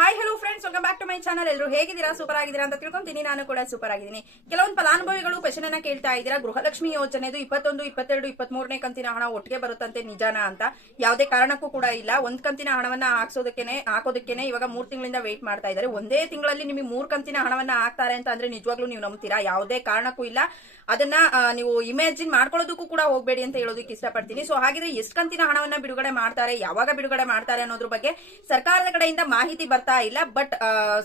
Hi hello friends welcome back to my channel ಎಲ್ಲರೂ ಹೇಗಿದ್ದೀರಾ? Super ಆಗಿದ್ದೀರಾ ಅಂತ ತಿಳ್ಕೊಂತೀನಿ. ನಾನು ಕೂಡ ಸೂಪರ್ ಆಗಿದ್ದೀನಿ. ಕೆಲವೊಂದು ಫಲಾನುಭವಿಗಳು ಕ್ವಶನ್ ಕೇಳ್ತಾ ಇದ್ದೀರಾ. ಗೃಹಲಕ್ಷ್ಮಿ ಯೋಜನೆದು ಇಪ್ಪತ್ತೊಂದು, ಇಪ್ಪತ್ತೆರಡು ಇಪ್ಪತ್ತ್ ಮೂರನೇ ಕಂತಿನ ಹಣ ಒಟ್ಟಿಗೆ ಬರುತ್ತಂತೆ ನಿಜಾನ ಅಂತ. ಯಾವುದೇ ಕಾರಣಕ್ಕೂ ಕೂಡ ಇಲ್ಲ. ಒಂದ್ ಕಂತಿನ ಹಣವನ್ನ ಹಾಕ್ಸೋದಕ್ಕೆ ಹಾಕೋದಕ್ಕೆ ಇವಾಗ ಮೂರ್ ತಿಂಗಳಿಂದ ವೇಟ್ ಮಾಡ್ತಾ ಇದ್ದಾರೆ. ಒಂದೇ ತಿಂಗಳಲ್ಲಿ ನಿಮಗೆ ಮೂರ್ ಕಂತಿನ ಹಣವನ್ನ ಹಾಕ್ತಾರೆ ಅಂತ ಅಂದ್ರೆ ನಿಜವಾಗ್ಲೂ ನೀವು ನಂಬ್ತೀರಾ? ಯಾವುದೇ ಕಾರಣಕ್ಕೂ ಇಲ್ಲ. ಅದನ್ನ ನೀವು ಇಮ್ಯಾಜಿನ್ ಮಾಡ್ಕೊಳ್ಳೋದಕ್ಕೂ ಕೂಡ ಹೋಗ್ಬೇಡಿ ಅಂತ ಹೇಳೋದಕ್ಕೆ ಇಷ್ಟಪಡ್ತೀನಿ. ಸೊ ಹಾಗಿದ್ರೆ ಎಷ್ಟು ಕಂತಿನ ಹಣವನ್ನ ಬಿಡುಗಡೆ ಮಾಡ್ತಾರೆ? ಯಾವಾಗ ಬಿಡುಗಡೆ ಮಾಡ್ತಾರೆ ಅನ್ನೋದ್ರ ಬಗ್ಗೆ ಸರ್ಕಾರದ ಕಡೆಯಿಂದ ಮಾಹಿತಿ ಬರ್ತಾ ಇಲ್ಲ ಬಟ್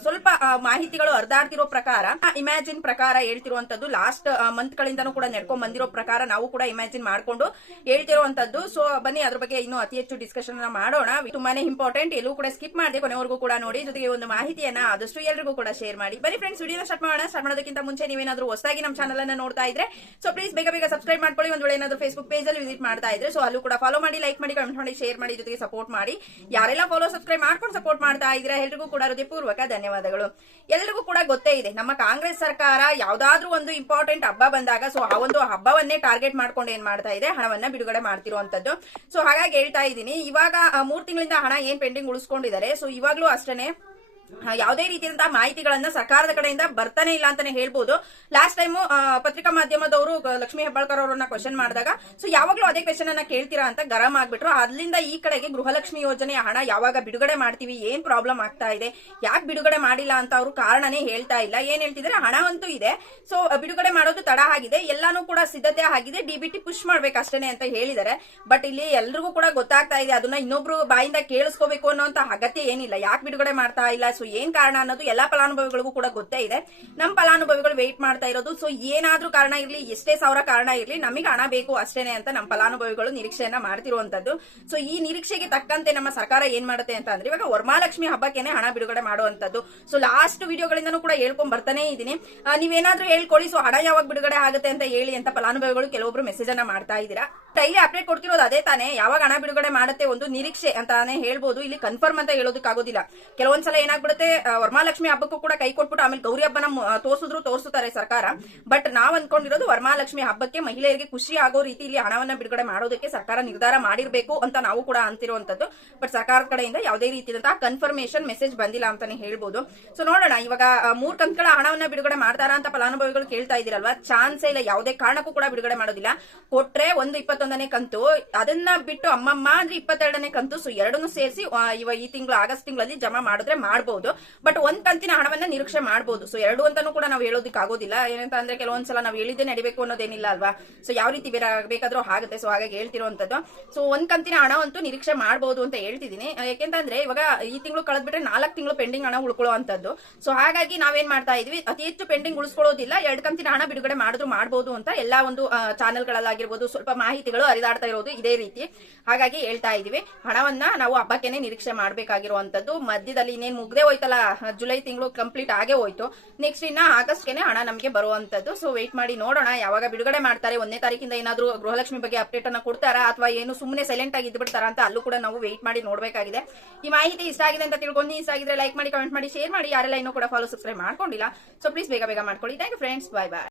ಸ್ವಲ್ಪ ಮಾಹಿತಿಗಳು ಹರಿದಾಡ್ತಿರೋ ಪ್ರಕಾರ ಇಮ್ಯಾಜಿನ್ ಪ್ರಕಾರ ಹೇಳ್ತಿರುವಂತದ್ದು ಲಾಸ್ಟ್ ಮಂತ್ ಗಳಿಂದನೂ ಕೂಡ ನಡ್ಕೊಂಡ್ ಬಂದಿರೋ ಪ್ರಕಾರ ನಾವು ಕೂಡ ಇಮ್ಯಾಜಿನ್ ಮಾಡ್ಕೊಂಡು ಹೇಳ್ತಿರುವಂತದ್ದು. ಸೊ ಬನ್ನಿ, ಅದ್ರ ಬಗ್ಗೆ ಇನ್ನೂ ಅತಿ ಹೆಚ್ಚು ಡಿಸ್ಕಷನ್ ಮಾಡೋಣ. ತುಂಬಾನೇ ಇಂಪಾರ್ಟೆಂಟ್ ಎಲ್ಲೂ ಕೂಡ ಸ್ಕಿಪ್ ಮಾಡಿದೆ ಕೊನೆವರೆಗೂ ಕೂಡ ನೋಡಿ. ಜೊತೆಗೆ ಒಂದು ಮಾಹಿತಿಯನ್ನ ಆದಷ್ಟು ಎಲ್ರಿಗೂ ಕೂಡ ಶೇರ್ ಮಾಡಿ. ಬನ್ನಿ ಫ್ರೆಂಡ್ಸ್ ವಿಡಿಯೋನ ಸ್ಟಾರ್ಟ್ ಮಾಡೋಣ. ಸ್ಟಾರ್ಟ್ ಮಾಡೋದಕ್ಕಿಂತ ಮುಂಚೆ ನೀವೇನಾದ್ರೂ ಹೊಸದಾಗಿ ನಮ್ಮ ಚಾನಲ್ ಅನ್ನ ನೋಡ್ತಾ ಇದ್ರೆ ಸೊ ಪ್ಲೀಸ್ ಬೇಗ ಬೇಗ ಸಬ್ಸ್ಕ್ರೈಬ್ ಮಾಡ್ಕೊಳ್ಳಿ. ಒಂದು ವೇಳೆ ಏನಾದ್ರು ಫೇಸ್ಬುಕ್ ಪೇಜ್ ಅಲ್ಲಿ ವಿಸಿಟ್ ಮಾಡ್ತಾ ಇದ್ರೆ ಸೊ ಅಲ್ಲೂ ಕೂಡ ಫಾಲೋ ಮಾಡಿ ಲೈಕ್ ಮಾಡಿ ಕಮೆಂಟ್ ಮಾಡಿ ಶೇರ್ ಮಾಡಿ, ಜೊತೆಗೆ ಸಪೋರ್ಟ್ ಮಾಡಿ. ಯಾರೆಲ್ಲ ಫಾಲೋ ಸಬ್ಸ್ಕ್ರೈಬ್ ಮಾಡ್ಕೊಂಡು ಸಪೋರ್ಟ್ ಮಾಡ್ತಾ ಇದ್ರೆ ಎಲ್ರಿಗೂ ಕೂಡ ಹೃದಯಪೂರ್ವಕ ಧನ್ಯವಾದಗಳು. ಎಲ್ರಿಗೂ ಕೂಡ ಗೊತ್ತೇ ಇದೆ, ನಮ್ಮ ಕಾಂಗ್ರೆಸ್ ಸರ್ಕಾರ ಯಾವ್ದಾದ್ರೂ ಒಂದು ಇಂಪಾರ್ಟೆಂಟ್ ಹಬ್ಬ ಬಂದಾಗ ಸೊ ಆ ಒಂದು ಹಬ್ಬವನ್ನೇ ಟಾರ್ಗೆಟ್ ಮಾಡ್ಕೊಂಡು ಏನ್ ಮಾಡ್ತಾ ಇದೆ? ಹಣವನ್ನ ಬಿಡುಗಡೆ ಮಾಡ್ತಿರುವಂತದ್ದು. ಸೊ ಹಾಗಾಗಿ ಹೇಳ್ತಾ ಇದ್ದೀನಿ, ಇವಾಗ ಮೂರ್ ತಿಂಗಳಿಂದ ಹಣ ಏನ್ ಪೆಂಡಿಂಗ್ ಉಳಿಸ್ಕೊಂಡಿದ್ದಾರೆ? ಸೊ ಇವಾಗ್ಲೂ ಅಷ್ಟೇನೆ. ಯಾವುದೇ ರೀತಿಯಾದಂತಹ ಮಾಹಿತಿಗಳನ್ನ ಸರ್ಕಾರದ ಕಡೆಯಿಂದ ಬರ್ತಾನೆ ಇಲ್ಲ ಅಂತಾನೆ ಹೇಳ್ಬೋದು. ಲಾಸ್ಟ್ ಟೈಮ್ ಪತ್ರಿಕಾ ಮಾಧ್ಯಮದವರು ಲಕ್ಷ್ಮಿ ಹೆಬ್ಬಾಳ್ಕರ್ ಅವರನ್ನ ಕ್ವಶನ್ ಮಾಡಿದಾಗ ಸೊ ಯಾವಾಗ್ಲೂ ಅದೇ ಕ್ವಶನ್ ಅನ್ನ ಕೇಳ್ತೀರಾ ಅಂತ ಗರಂ ಆಗ್ಬಿಟ್ರು. ಅಲ್ಲಿಂದ ಈ ಕಡೆಗೆ ಗೃಹಲಕ್ಷ್ಮಿ ಯೋಜನೆ ಹಣ ಯಾವಾಗ ಬಿಡುಗಡೆ ಮಾಡ್ತೀವಿ? ಏನ್ ಪ್ರಾಬ್ಲಮ್ ಆಗ್ತಾ ಇದೆ? ಯಾಕೆ ಬಿಡುಗಡೆ ಮಾಡಿಲ್ಲ ಅಂತ ಅವರು ಕಾರಣನೇ ಹೇಳ್ತಾ ಇಲ್ಲ. ಏನ್ ಹೇಳ್ತಿದ್ರೆ? ಹಣ ಅಂತೂ ಇದೆ. ಸೊ ಬಿಡುಗಡೆ ಮಾಡೋದು ತಡ ಆಗಿದೆ. ಎಲ್ಲಾನು ಕೂಡ ಸಿದ್ಧತೆ ಆಗಿದೆ. ಡಿಬಿಟಿ ಪುಷ್ ಮಾಡ್ಬೇಕು ಅಷ್ಟೇನೆ ಅಂತ ಹೇಳಿದ್ದಾರೆ ಬಟ್ ಇಲ್ಲಿ ಎಲ್ರಿಗೂ ಕೂಡ ಗೊತ್ತಾಗ್ತಾ ಇದೆ. ಅದನ್ನ ಇನ್ನೊಬ್ರು ಬಾಯಿಂದ ಕೇಳಿಸ್ಕೋಬೇಕು ಅನ್ನೋಂತ ಅಗತ್ಯ ಏನಿಲ್ಲ. ಯಾಕೆ ಬಿಡುಗಡೆ ಮಾಡ್ತಾ ಇಲ್ಲ? ಸೊ ಏನ್ ಕಾರಣ ಅನ್ನೋದು ಎಲ್ಲಾ ಫಲಾನುಭವಿಗಳಿಗೂ ಕೂಡ ಗೊತ್ತೇ ಇದೆ. ನಮ್ಮ ಫಲಾನುಭವಿಗಳು ವೇಟ್ ಮಾಡ್ತಾ ಇರೋದು. ಸೊ ಏನಾದ್ರೂ ಕಾರಣ ಇರ್ಲಿ, ಎಷ್ಟೇ ಸಾವಿರ ಕಾರಣ ಇರ್ಲಿ, ನಮಗೆ ಹಣ ಬೇಕು ಅಷ್ಟೇನೆ ಅಂತ ನಮ್ಮ ಫಲಾನುಭವಿಗಳು ನಿರೀಕ್ಷೆಯನ್ನ ಮಾಡ್ತಿರುವಂತದ್ದು. ಸೊ ಈ ನಿರೀಕ್ಷೆಗೆ ತಕ್ಕಂತೆ ನಮ್ಮ ಸರ್ಕಾರ ಏನ್ ಮಾಡುತ್ತೆ ಅಂತ ಅಂದ್ರೆ ಇವಾಗ ವರ್ಮಾಲಕ್ಷ್ಮಿ ಹಬ್ಬಕ್ಕೆನೆ ಹಣ ಬಿಡುಗಡೆ ಮಾಡುವಂತದ್ದು. ಸೊ ಲಾಸ್ಟ್ ವಿಡಿಯೋಗಳಿಂದನೂ ಕೂಡ ಹೇಳ್ಕೊಂಡ್ ಬರ್ತಾನೆ ಇದೀನಿ ನೀವೇನಾದ್ರೂ ಹೇಳ್ಕೊಳ್ಳಿ. ಸೊ ಹಣ ಯಾವಾಗ ಬಿಡುಗಡೆ ಆಗುತ್ತೆ ಅಂತ ಹೇಳಿ ಅಂತ ಫಲಾನುಭವಿಗಳು ಕೆಲವೊಬ್ರು ಮೆಸೇಜ್ ಅನ್ನ ಮಾಡ್ತಾ ಇದ್ದೀರಾ. ಡೈಲಿ ಅಪ್ಡೇಟ್ ಕೊಡ್ತಿರೋದು ಅದೇ ತಾನೇ. ಯಾವಾಗ ಹಣ ಬಿಡುಗಡೆ ಮಾಡುತ್ತೆ ಒಂದು ನಿರೀಕ್ಷೆ ಅಂತಾನೆ ಹೇಳ್ಬೋದು. ಇಲ್ಲಿ ಕನ್ಫರ್ಮ್ ಅಂತ ಹೇಳೋದಕ್ಕಾಗೋದಿಲ್ಲ. ಕೆಲವೊಂದ್ಸಲ ಏನಾಗ್ಬಿಡುತ್ತೆ ಆ, ವರಮಹಾಲಕ್ಷ್ಮಿ ಹಬ್ಬಕ್ಕೂ ಕೂಡ ಕೈ ಕೊಟ್ಬಿಟ್ಟು ಆಮೇಲೆ ಗೌರಿ ಹಬ್ಬನ ತೋರಿಸಿದ್ರು ತೋರಿಸುತ್ತಾರೆ ಸರ್ಕಾರ. ಬಟ್ ನಾವ್ ಅನ್ಕೊಂಡಿರೋದು ವರಮಾಲಕ್ಷ್ಮಿ ಹಬ್ಬಕ್ಕೆ ಮಹಿಳೆಯರಿಗೆ ಖುಷಿ ಆಗೋ ರೀತಿ ಇಲ್ಲಿ ಹಣವನ್ನ ಬಿಡುಗಡೆ ಮಾಡೋದಕ್ಕೆ ಸರ್ಕಾರ ನಿರ್ಧಾರ ಮಾಡಿರ್ಬೇಕು ಅಂತ ನಾವು ಕೂಡ ಅಂತಿರುವಂತದ್ದು ಬಟ್ ಸರ್ಕಾರದ ಕಡೆಯಿಂದ ಯಾವುದೇ ರೀತಿಯಾದಂತಹ ಕನ್ಫರ್ಮೇಶನ್ ಮೆಸೇಜ್ ಬಂದಿಲ್ಲ ಅಂತಾನೆ ಹೇಳ್ಬೋದು. ಸೊ ನೋಡೋಣ. ಇವಾಗ ಮೂರ್ ಕಂತುಗಳ ಹಣವನ್ನ ಬಿಡುಗಡೆ ಮಾಡ್ತಾರ ಅಂತ ಫಲಾನುಭವಿಗಳು ಕೇಳ್ತಾ ಇದೀರಲ್ವಾ ಚಾನ್ಸೇ ಇಲ್ಲ. ಯಾವುದೇ ಕಾರಣಕ್ಕೂ ಕೂಡ ಬಿಡುಗಡೆ ಮಾಡೋದಿಲ್ಲ. ಕೊಟ್ರೆ ಒಂದು ಇಪ್ಪತ್ತೊಂದನೇ ಕಂತು, ಅದನ್ನ ಬಿಟ್ಟು ಅಮ್ಮಮ್ಮ ಅಂದ್ರೆ ಇಪ್ಪತ್ತೆರಡನೇ ಕಂತು ಸೊ ಎರಡನ್ನೂ ಸೇರಿಸಿ ಈ ತಿಂಗಳು, ಆಗಸ್ಟ್ ತಿಂಗಳಲ್ಲಿ ಜಮಾ ಮಾಡಿದ್ರೆ ಮಾಡಬಹುದು ಬಟ್ ಒಂದ್ ಕಂತಿನ ಹಣವನ್ನ ನಿರೀಕ್ಷೆ ಮಾಡಬಹುದು ಸೊ ಎರಡು ಅಂತಾನು ಕೂಡ ನಾವು ಹೇಳೋದಕ್ಕೆ ಆಗೋದಿಲ್ಲ ಏನಂತ ಅಂದ್ರೆ ಕೆಲವೊಂದ್ಸಲ ನಾವು ಹೇಳಿದ್ದೇ ನಡಿಬೇಕು ಅನ್ನೋದೇನಿಲ್ಲ ಅಲ್ವಾ? ಸೊ ಯಾವ ರೀತಿ ಬೇಕಾದ್ರೂ ಆಗುತ್ತೆ. ಸೊ ಹಾಗಾಗಿ ಹೇಳ್ತಿರುವಂತದ್ದು ಸೊ ಒಂದ್ ಕಂತಿನ ಹಣ ಅಂತೂ ನಿರೀಕ್ಷೆ ಮಾಡಬಹುದು ಅಂತ ಹೇಳ್ತಿದ್ದೀನಿ. ಯಾಕೆಂತಂದ್ರೆ ಇವಾಗ ಈ ತಿಂಗಳು ಕಳೆದ್ಬಿಟ್ರೆ ನಾಲ್ಕು ತಿಂಗಳು ಪೆಂಡಿಂಗ್ ಹಣ ಉಳ್ಕೊಳ್ಳುವಂತದ್ದು ಸೊ ಹಾಗಾಗಿ ನಾವೇನ್ ಮಾಡ್ತಾ ಇದೀವಿ? ಅತಿ ಹೆಚ್ಚು ಪೆಂಡಿಂಗ್ ಉಳಿಸ್ಕೊಳ್ಳೋದಿಲ್ಲ. ಎರಡ್ ಕಂತಿನ ಹಣ ಬಿಡುಗಡೆ ಮಾಡಿದ್ರು ಮಾಡಬಹುದು ಅಂತ ಎಲ್ಲಾ ಒಂದು ಚಾನೆಲ್ಗಳಲ್ಲಾಗಿರ್ಬೋದು ಸ್ವಲ್ಪ ಮಾಹಿತಿಗಳು ಹರಿದಾಡ್ತಾ ಇರೋದು ಇದೇ ರೀತಿ. ಹಾಗಾಗಿ ಹೇಳ್ತಾ ಇದೀವಿ ಹಣವನ್ನ ನಾವು ಹಬ್ಬಕ್ಕೆನೆ ನಿರೀಕ್ಷೆ ಮಾಡ್ಬೇಕಾಗಿರುವಂತದ್ದು. ಮಧ್ಯದಲ್ಲಿ ಇನ್ನೇನು ಮುಗ್ದೇ ಹೋಯ್ತಲ್ಲ, ಜುಲೈ ತಿಂಗಳು ಕಂಪ್ಲೀಟ್ ಆಗೇ ಹೋಯ್ತು. ನೆಕ್ಸ್ಟ್ ಇನ್ನ ಆಗಸ್ಟ್ಗೆನೆ ಹಣ ನಮಗೆ ಬರುವಂತದ್ದು. ಸೊ ವೇಟ್ ಮಾಡಿ ನೋಡೋಣ, ಯಾವಾಗ ಬಿಡುಗಡೆ ಮಾಡ್ತಾರೆ. ಒಂದೇ ತಾರೀಕಿಂದ ಏನಾದ್ರು ಗೃಹಲಕ್ಷ್ಮಿ ಬಗ್ಗೆ ಅಪ್ಡೇಟ್ ಅನ್ನ ಕೊಡ್ತಾರಾ, ಅಥವಾ ಏನು ಸುಮ್ಮನೆ ಸೈಲೆಂಟ್ ಆಗಿ ಇದ್ಬಿಡ್ತಾರ ಅಂತ ಅಲ್ಲೂ ಕೂಡ ನಾವು ವೇಟ್ ಮಾಡಿ ನೋಡ್ಬೇಕಾಗಿದೆ. ಈ ಮಾಹಿತಿ ಇಷ್ಟ ಆಗಿದೆ ಅಂತ ತಿಳ್ಕೊಂಡು, ಇಷ್ಟ ಆಗಿದ್ರೆ ಲೈಕ್ ಮಾಡಿ ಕಮೆಂಟ್ ಮಾಡಿ ಶೇರ್ ಮಾಡಿ. ಯಾರೆಲ್ಲ ಇನ್ನೂ ಕೂಡ ಫಾಲೋ ಸಬ್ಸ್ಕ್ರೈಬ್ ಮಾಡ್ಕೊಂಡಿಲ್ಲ. ಸೊ ಪ್ಲೀಸ್ ಬೇಗ ಬೇಗ ಮಾಡ್ಕೊಳ್ಳಿ. Thank you friends bye bye